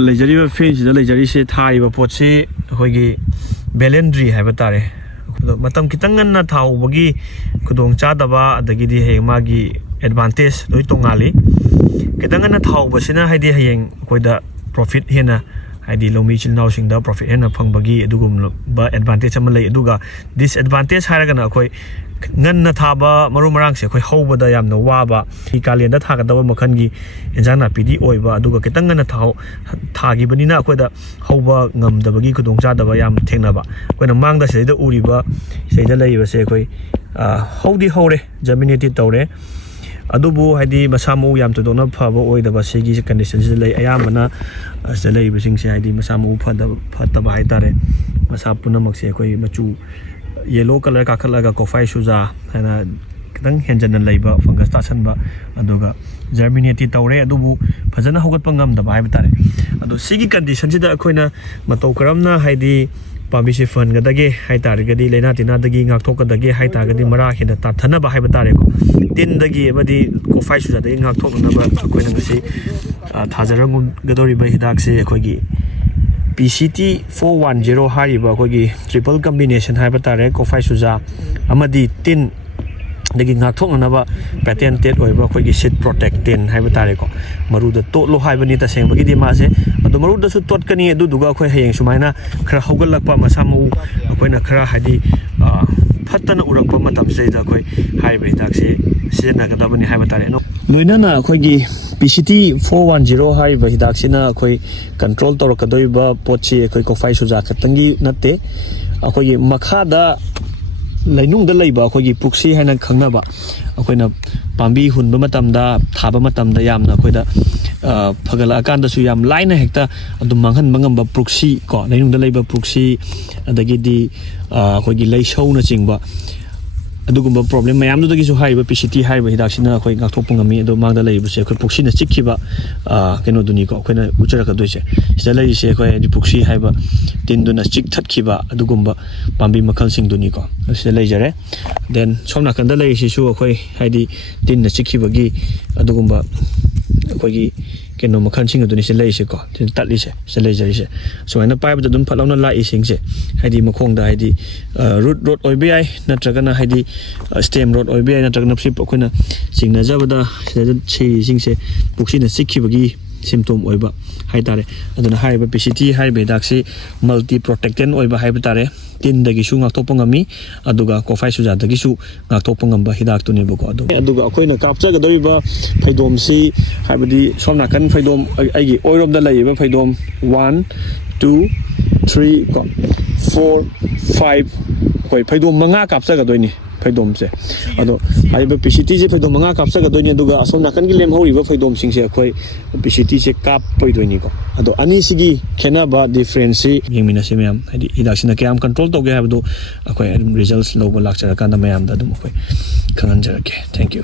लेजरी fence लेजरी से थारीब पोचे अखोगी बेलेंड्री है तारे मतम कितंगन थाउबगी खुदोंग चादबा अदगिदी हे मागी एडवांटेज लोई तोंगाली कितंगन थाउबसिना हाइदी हयेंग कोइदा प्रॉफिट हेना हाइदी लोमी चिलनाउसिंगदा प्रॉफिट हेना फंगबगी अदुगुम एडवांटेज अमा लई अदुगा डिसएडवांटेज हाइरगना अखोई ngana thaba maru marang se khoi hobada yamna waba hi kalenda thagadawa makhangi enjana pidi oiba aduga kitang ngana thau thagi banina akoida hoba ngamdabagi khudong chadaba yam thengnaba koina mangda seida uriba seida leiba se khoi hodi hore germinate tawre adubu haidi masamu yam to dona phaba oidaba segi condition se lei ayamana se leiba sing se haidi masamu phadaba haitare masa punam se khoi machu yellow color ka khalaga coffee suja hana kitang henjan leiba fungus ta sanba aduga germinate tawre adubu phajana hogat pangam da bai batare adu sigi condition sida akoina matau karamna haidi pambi se fan ga dage hai tar gadi leina tina dagi ngak thok dage hai tar gadi mara hida ta thana ba hai batare ko tin dagi abadi coffee suja dagi ngak thok na ba akoina ngasi thajarangum gadori ba hidak se akoigi PCT 410 हारिबा अखोगी triple combination हाइबा तारे कोफाई सुजा अमदी तिन दगी नाथोंगनबा patented ओइबा अखोगी seat प्रोटेक्टेन हाइबा तारे को मरुदा तोलो हाइबनी तसेंबगी दि मासे अदु मरुदा सु तोटकनी अदु दुगा अखोय हयेंग सुमाइना खरा हौगलकपा मसामु अखोयना खरा हादि फत्तना उरकपा मतम सेदा अखोय हाइबा हिदाकसे सिजनगदबनी हाइबा तारे नो लोइनाना अखोगी PCT 410 हाइबा हिदाकसिना अखोय कंट्रोल तौरकदोइबा पोची अखोय कोफाई सुजा खतंगी नते अखोगी मखादा लैनुंगदा लैबा अखोगी पुक्सी हाइना खंगनाबा अखोयना पांबी हुनबा मतमदा थाबा मतमदा यामना अखोयदा फगला अकांदसु याम लाइना हेक्ता अदु मांगहन मंगंबा पुक्सी को लैनुंगदा लैबा पुक्सी अदगिदी अखोगी लैसौना चिंगबा अदुगुम्बा प्रॉब्लम मयाम दुदगिसु हाइबा PCT हाइबा हिदाकसिना अखोय गाथोपंगमी अदु मांगदा लैबसे अखोय पुक्सीना चिक्खिबा केनो दुनी को अखोयना उचरकदोइसे सिदा लैसे अखोय दि पुक्सी हाइबा तिनदुना चिक थटखिबा अदुगुम्बा पांबी मखल सिंग दुनी को सिदा लैजरे देन सोमना कंदा लैसिसु अखोय हाइदि तिनना चिक्खिबगी अदुगुम्बा अखोयगी केनो मखल सिंग दुनी से लैसे को तटलिसे से लैजरिसे सोयना पाइबदा दुम फलौना लाई सिंगसे हाइदि मखोंदा हाइदि रूट रोड ओइबे नत्रगना हाइदि स्टेम रोड ओइबे नत्रगना फ्लिप अखोयना सिंगनाजबदा सिंगसे पुक्सीना चिक्खिबगी सिम्टोम ओइबा हाइतारे अदुना हाइबा PCT हाइबे दाक्सी मल्टी प्रोटेक्टेंट ओइबा हाइबा तारे तीन दगिसु गाथोपंगमी अदुगा कोफाई सुजा दगिसु गाथोपंगम हिदाक तुनेबको अदुगा अखोयना कापचगदोइबा फैदोमसी हाइबदी सोमनाकन फैदोम आइगी ओइरोमदा लैबा फैदोम 1 2 3 को 4 5 कोई फैदोम मंगा कापचगदोइनी फैदोम से अदो हाइबा PCT से फैदोम मंगा कापचगदोइनी अदुगा असोमनाकन की लेमहौरिबा फैदोम सिंगसे अखोय PCT से कापपैदोइनी को अदो अनि सिगी खेनाबा डिफरेंस से यंगमिनासे मैम हाइदि हिदाकसिना कयाम कंट्रोल तोगे हाबदो अखोय रिजल्ट्स लोबा लाक्चरकांदा मैम दा दुम अखोय खंगनजरके थैंक यू